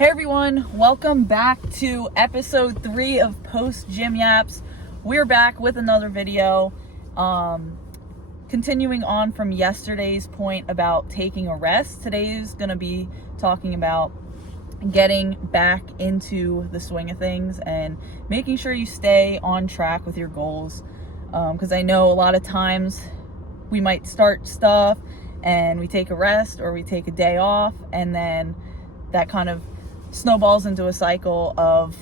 Hey everyone, welcome back to episode 3 of Post Gym Yaps. We're back with another video. Continuing on from yesterday's point about taking a rest, today is going to be talking about getting back into the swing of things and making sure you stay on track with your goals. Because I know a lot of times we might start stuff and we take a rest or we take a day off, and then that kind of snowballs into a cycle of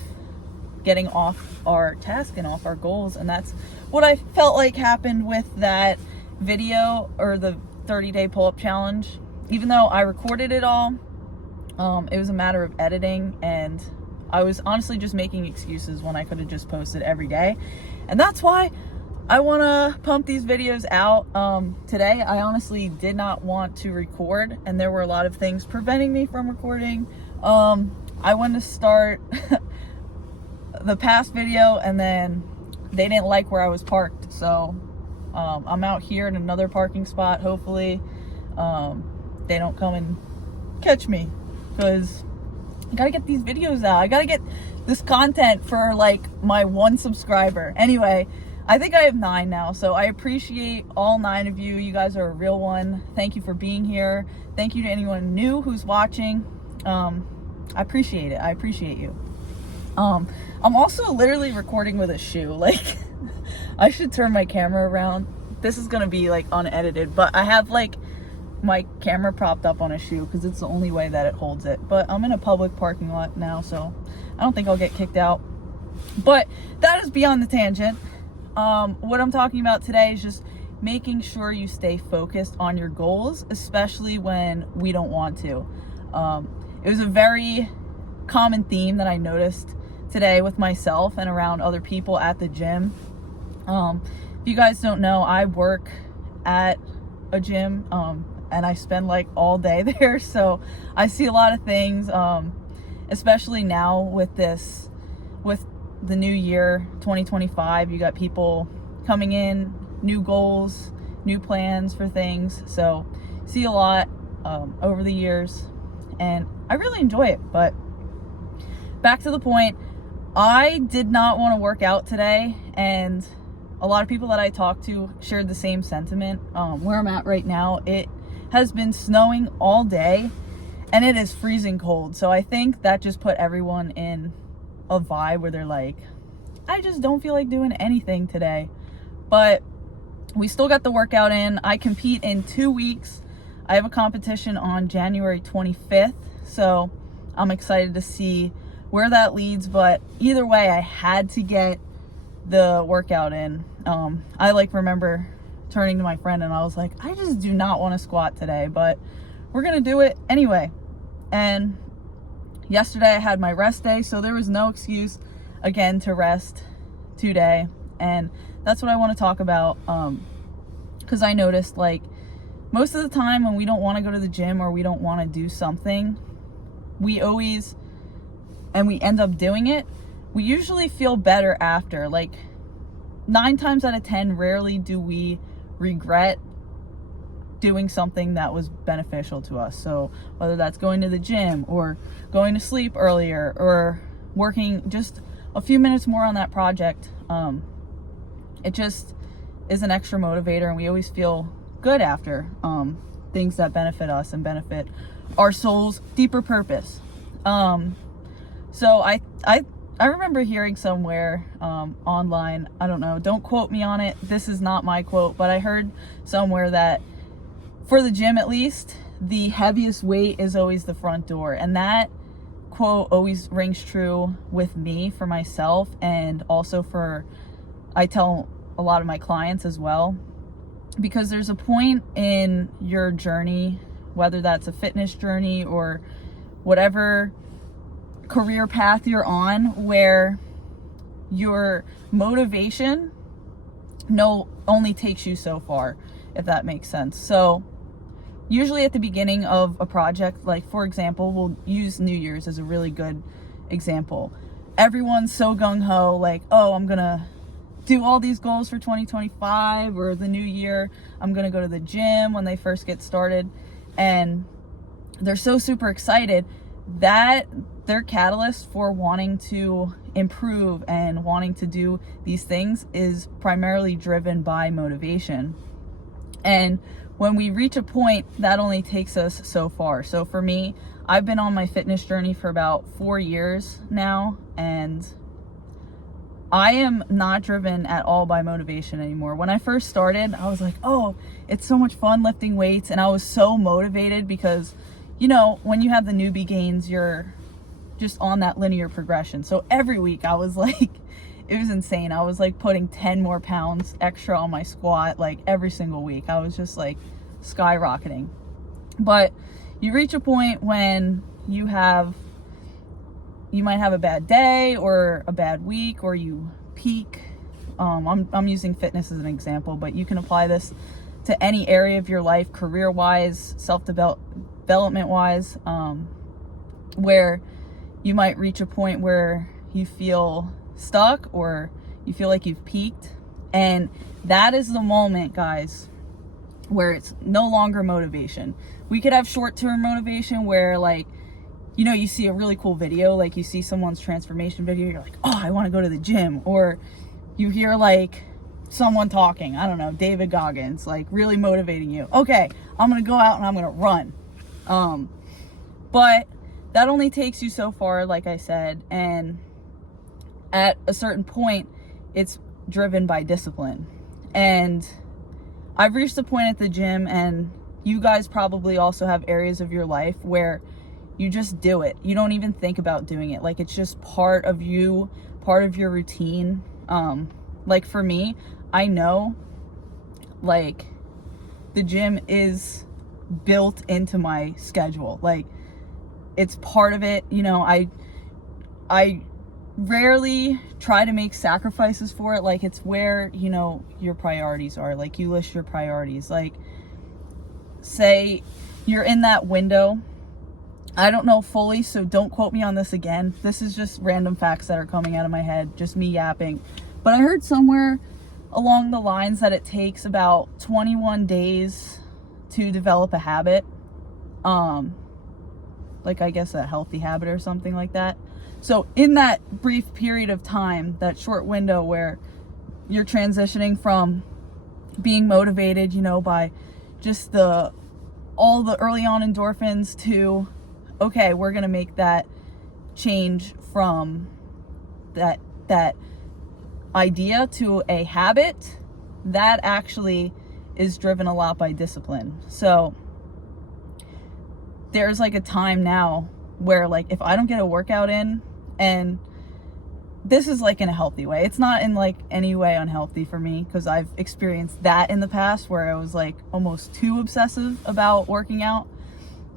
getting off our task and off our goals. And that's what I felt like happened with that video, or the 30-day pull-up challenge. Even though I recorded it all, it was a matter of editing, and I was honestly just making excuses when I could have just posted every day. And that's why I want to pump these videos out. Today I honestly did not want to record, and there were a lot of things preventing me from recording. I wanted to start the past video, and then they didn't like where I was parked, so I'm out here in another parking spot. Hopefully they don't come and catch me, because I gotta get these videos out. I gotta get this content for like my 1 subscriber. Anyway, I think I have 9 now, so I appreciate all 9 of you. You guys are a real one. Thank you for being here. Thank you to anyone new who's watching. I appreciate it. I appreciate you. I'm also literally recording with a shoe. Like, I should turn my camera around. This is gonna be like unedited, but I have like my camera propped up on a shoe because it's the only way that it holds it. But I'm in a public parking lot now, so I don't think I'll get kicked out. But that is beyond the tangent. What I'm talking about today is just making sure you stay focused on your goals, especially when we don't want to. It was a very common theme that I noticed today with myself and around other people at the gym. If you guys don't know, I work at a gym, and I spend like all day there, so I see a lot of things, especially now with the new year 2025. You got people coming in, new goals, new plans for things, so see a lot over the years, and I really enjoy it. But back to the point, I did not want to work out today, and a lot of people that I talked to shared the same sentiment. Where I'm at right now, it has been snowing all day and it is freezing cold, so I think that just put everyone in a vibe where they're like, I just don't feel like doing anything today. But we still got the workout in. I compete in 2 weeks. I have a competition on January 25th, so I'm excited to see where that leads. But either way, I had to get the workout in. I remember turning to my friend and I was like, I just do not want to squat today, but we're gonna do it anyway. And yesterday I had my rest day, so there was no excuse again to rest today. And that's what I want to talk about, because I noticed, like, most of the time when we don't want to go to the gym or we don't want to do something, we end up doing it, we usually feel better after. Like, 9 times out of 10, rarely do we regret doing something that was beneficial to us. So whether that's going to the gym or going to sleep earlier or working just a few minutes more on that project, it just is an extra motivator, and we always feel good after things that benefit us and benefit our soul's deeper purpose. So I remember hearing somewhere online, I don't know, don't quote me on it, this is not my quote, but I heard somewhere that for the gym at least, the heaviest weight is always the front door. And that quote always rings true with me, for myself, and also I tell a lot of my clients as well, because there's a point in your journey, whether that's a fitness journey or whatever career path you're on, where your motivation only takes you so far, if that makes sense. So usually at the beginning of a project, like for example, we'll use New Year's as a really good example. Everyone's so gung-ho, like, oh, I'm gonna do all these goals for 2025 or the new year. I'm gonna go to the gym when they first get started, and they're so super excited. that their catalyst for wanting to improve and wanting to do these things is primarily driven by motivation. And when we reach a point, that only takes us so far. So for me, I've been on my fitness journey for about 4 years now, and I am not driven at all by motivation anymore. When I first started, I was like, oh, it's so much fun lifting weights. And I was so motivated because, you know, when you have the newbie gains, you're just on that linear progression. So every week I was like, it was insane. I was like putting 10 more pounds extra on my squat, like every single week. I was just like skyrocketing. But you reach a point when you might have a bad day or a bad week, or you peak. I'm using fitness as an example, but you can apply this to any area of your life, career-wise, self-development-wise, where you might reach a point where you feel stuck or you feel like you've peaked. And that is the moment, guys, where it's no longer motivation. We could have short-term motivation where, like, you know, you see a really cool video, like you see someone's transformation video, you're like, oh, I want to go to the gym. Or you hear like someone talking, I don't know, David Goggins, like really motivating you. Okay, I'm going to go out and I'm going to run. But that only takes you so far, like I said. And at a certain point, it's driven by discipline. And I've reached a point at the gym, and you guys probably also have areas of your life where you just do it. You don't even think about doing it. Like, it's just part of you, part of your routine. Like for me, I know, like, the gym is built into my schedule. Like, it's part of it. You know, I rarely try to make sacrifices for it. Like, it's where, you know, your priorities are. Like, you list your priorities. Like, say you're in that window. I don't know fully, so don't quote me on this again. This is just random facts that are coming out of my head, just me yapping. But I heard somewhere along the lines that it takes about 21 days to develop a habit. Like, I guess a healthy habit or something like that. So in that brief period of time, that short window where you're transitioning from being motivated, you know, by just all the early on endorphins to, okay, we're going to make that change from that idea to a habit, that actually is driven a lot by discipline. So there's like a time now where, like, if I don't get a workout in, and this is like in a healthy way, it's not in like any way unhealthy for me, because I've experienced that in the past where I was like almost too obsessive about working out.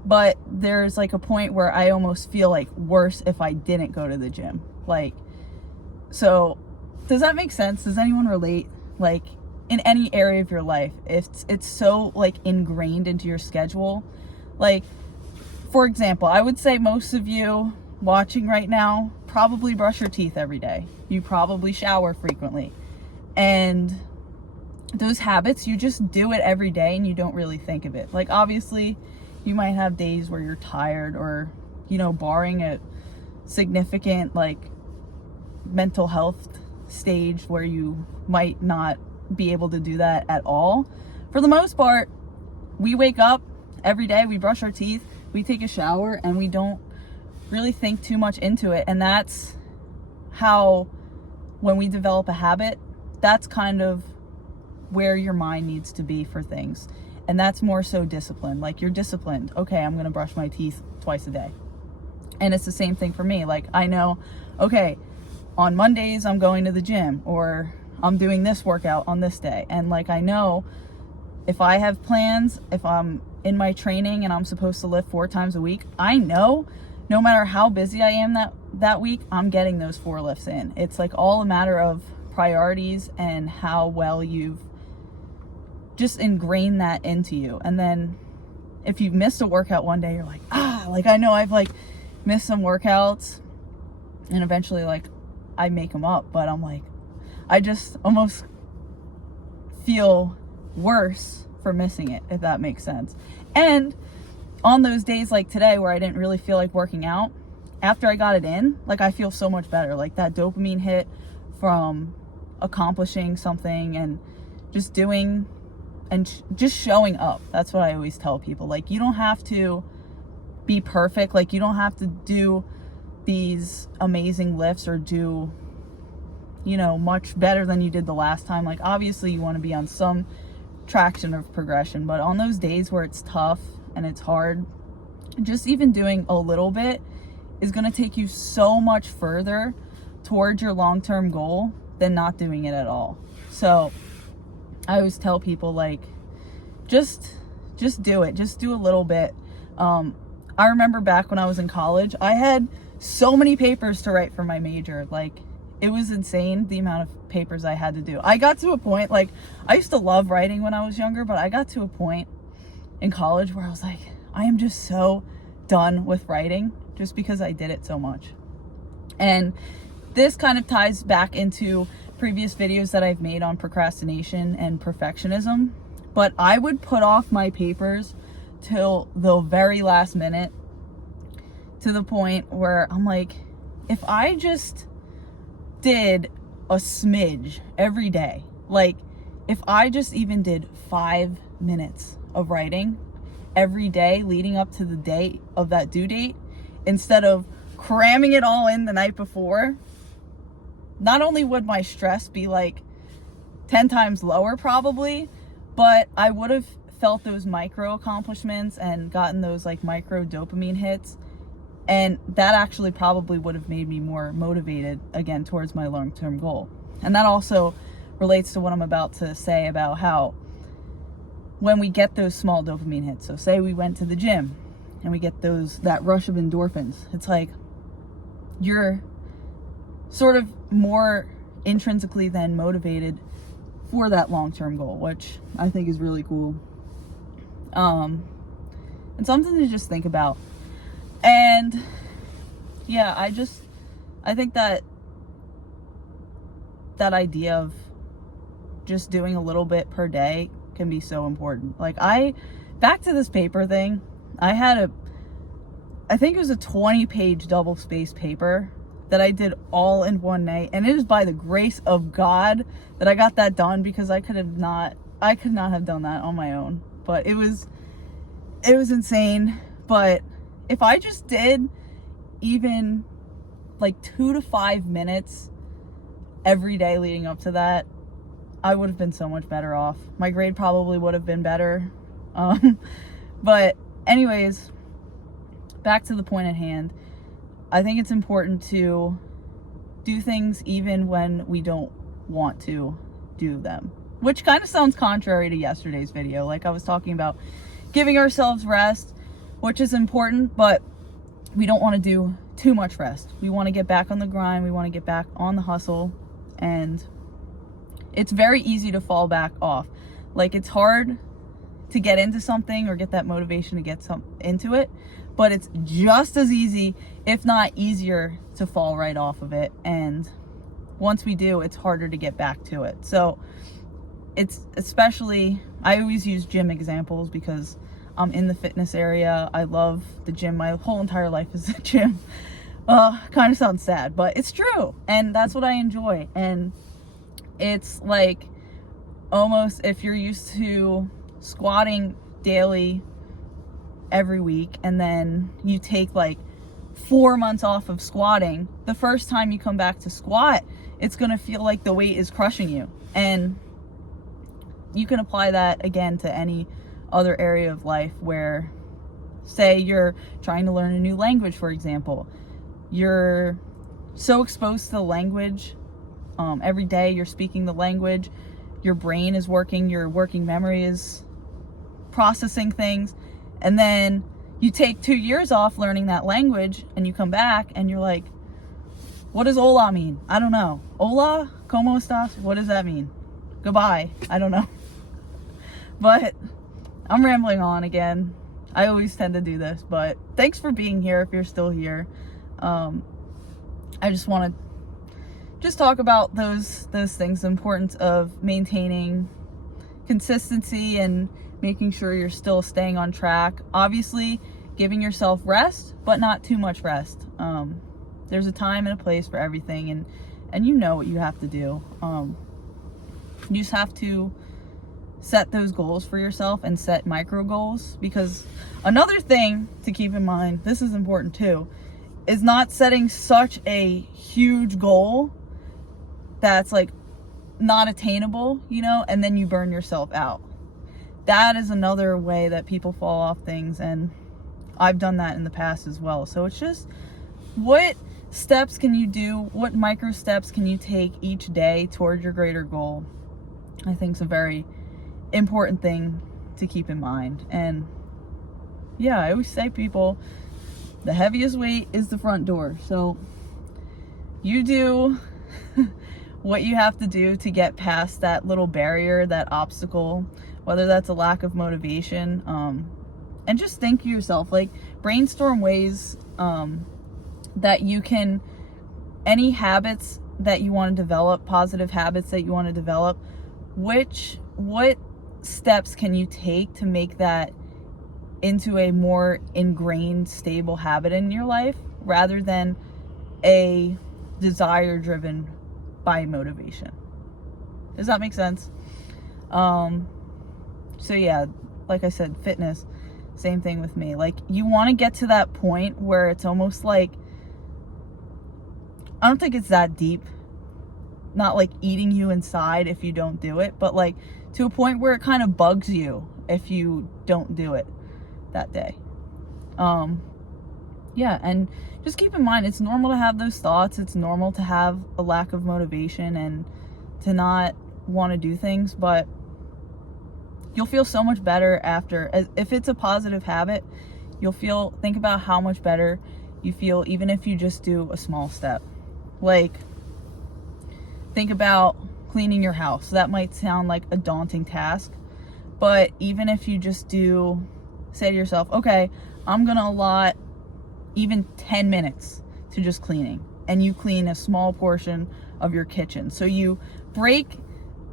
But there's like a point where I almost feel like worse if I didn't go to the gym. Like, so does that make sense? Does anyone relate? Like, in any area of your life, if it's so like ingrained into your schedule. Like, for example, I would say most of you watching right now probably brush your teeth every day. You probably shower frequently. And those habits, you just do it every day and you don't really think of it. Like, obviously, you might have days where you're tired, or, you know, barring a significant like mental health stage where you might not be able to do that at all. For the most part, we wake up every day, we brush our teeth, we take a shower, and we don't really think too much into it. And that's how, when we develop a habit, that's kind of where your mind needs to be for things. And that's more so discipline. Like, you're disciplined. Okay, I'm going to brush my teeth twice a day. And it's the same thing for me. Like, I know, okay, on Mondays I'm going to the gym, or I'm doing this workout on this day. And like, I know if I have plans, if I'm in my training and I'm supposed to lift 4 times a week, I know no matter how busy I am that week, I'm getting those 4 lifts in. It's like all a matter of priorities and how well you've just ingrain that into you. And then if you've missed a workout one day, you're like, like, I know I've like missed some workouts, and eventually like I make them up, but I'm like, I just almost feel worse for missing it, if that makes sense. And on those days like today where I didn't really feel like working out, after I got it in, like, I feel so much better. Like, that dopamine hit from accomplishing something and just doing and just showing up. That's what I always tell people. Like, you don't have to be perfect. Like, you don't have to do these amazing lifts or do, you know, much better than you did the last time. Like, obviously you want to be on some traction of progression, but on those days where it's tough and it's hard, just even doing a little bit is going to take you so much further towards your long-term goal than not doing it at all. So I always tell people, like, just do it. Just do a little bit. I remember back when I was in college, I had so many papers to write for my major. Like, it was insane the amount of papers I had to do. I got to a point, like, I used to love writing when I was younger, but I got to a point in college where I was like, I am just so done with writing just because I did it so much. And this kind of ties back into previous videos that I've made on procrastination and perfectionism. But I would put off my papers till the very last minute, to the point where I'm like, if I just did a smidge every day, like, if I just even did 5 minutes of writing every day leading up to the day of that due date, instead of cramming it all in the night before, not only would my stress be like 10 times lower probably, but I would have felt those micro accomplishments and gotten those like micro dopamine hits. And that actually probably would have made me more motivated again towards my long-term goal. And that also relates to what I'm about to say about how when we get those small dopamine hits, so say we went to the gym and we get that rush of endorphins, it's like you're sort of more intrinsically then motivated for that long-term goal, which I think is really cool. And something to just think about. And yeah, I think that idea of just doing a little bit per day can be so important. Like, back to this paper thing, I think it was a 20-page double-spaced paper that I did all in one night, and it is by the grace of God that I got that done, because I could not have done that on my own. But it was insane. But if I just did even like 2 to 5 minutes every day leading up to that, I would have been so much better off. My grade probably would have been better. But anyways, back to the point at hand. I think it's important to do things even when we don't want to do them, which kind of sounds contrary to yesterday's video. Like, I was talking about giving ourselves rest, which is important, but we don't want to do too much rest. We want to get back on the grind. We want to get back on the hustle. And it's very easy to fall back off. Like, it's hard to get into something or get that motivation to get into it, but it's just as easy, if not easier, to fall right off of it. And once we do, it's harder to get back to it. So it's especially, I always use gym examples because I'm in the fitness area. I love the gym. My whole entire life is the gym. Kind of sounds sad, but it's true. And that's what I enjoy. And it's like, almost, if you're used to squatting daily every week and then you take like 4 months off of squatting, the first time you come back to squat, it's going to feel like the weight is crushing you. And you can apply that again to any other area of life where, say you're trying to learn a new language, for example. You're so exposed to the language every day, you're speaking the language, your brain is working, your working memory is processing things, and then you take 2 years off learning that language and you come back and you're like, what does hola mean? I don't know. Hola, ¿cómo estás? What does that mean? Goodbye. I don't know. But I'm rambling on again. I always tend to do this, but thanks for being here if you're still here. I just want to talk about those things, the importance of maintaining consistency and making sure you're still staying on track. Obviously, giving yourself rest, but not too much rest. There's a time and a place for everything, and you know what you have to do. You just have to set those goals for yourself and set micro goals, because another thing to keep in mind, this is important too, is not setting such a huge goal that's like not attainable, you know, and then you burn yourself out. That is another way that people fall off things, and I've done that in the past as well. So it's just, what steps can you do? What micro steps can you take each day toward your greater goal? I think is a very important thing to keep in mind. And yeah, I always say, people, the heaviest weight is the front door. So you do what you have to do to get past that little barrier, that obstacle, whether that's a lack of motivation, and just think to yourself, like, brainstorm ways that you can, any habits that you want to develop, positive habits that you want to develop, what steps can you take to make that into a more ingrained, stable habit in your life, rather than a desire driven by motivation? Does that make sense? So yeah, like I said, fitness, same thing with me. Like, you want to get to that point where it's almost like, I don't think it's that deep, not like eating you inside if you don't do it, but like to a point where it kind of bugs you if you don't do it that day. Yeah, and just keep in mind, it's normal to have those thoughts. It's normal to have a lack of motivation and to not want to do things, but you'll feel so much better after. If it's a positive habit, think about how much better you feel even if you just do a small step. Like, think about cleaning your house. That might sound like a daunting task, but even if you just say to yourself, okay, I'm gonna allot even 10 minutes to just cleaning, and you clean a small portion of your kitchen. So you break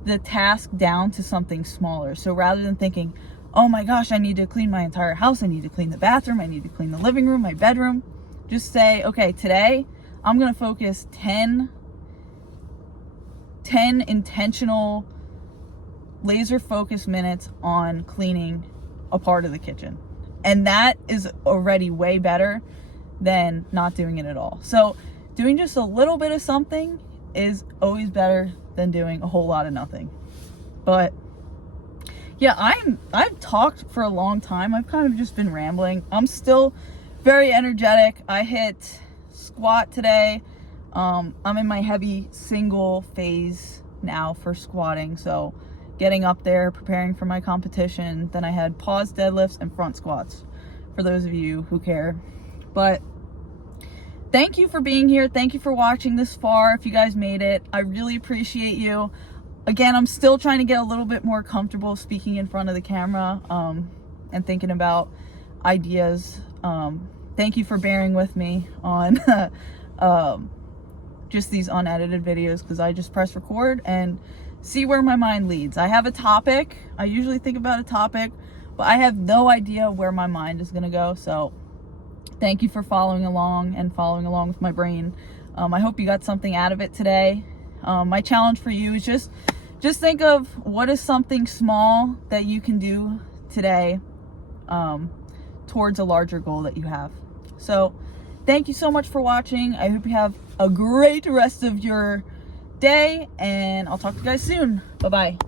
the task down to something smaller. So rather than thinking, oh my gosh, I need to clean my entire house, I need to clean the bathroom, I need to clean the living room, my bedroom, just say, okay, today I'm gonna focus 10 intentional, laser focused minutes on cleaning a part of the kitchen. And that is already way better than not doing it at all. So doing just a little bit of something is always better than doing a whole lot of nothing. But yeah, I've talked for a long time. I've kind of just been rambling. I'm still very energetic. I hit squat today. I'm in my heavy single phase now for squatting, so getting up there, preparing for my competition. Then I had pause deadlifts and front squats, for those of you who care. But thank you for being here. Thank you for watching this far. If you guys made it, I really appreciate you. Again, I'm still trying to get a little bit more comfortable speaking in front of the camera, and thinking about ideas. Thank you for bearing with me on just these unedited videos, because I just press record and see where my mind leads. I have a topic. I usually think about a topic, but I have no idea where my mind is gonna go. So thank you for following along with my brain. I hope you got something out of it today. My challenge for you is just think of what is something small that you can do today towards a larger goal that you have. So thank you so much for watching. I hope you have a great rest of your day, and I'll talk to you guys soon. Bye-bye.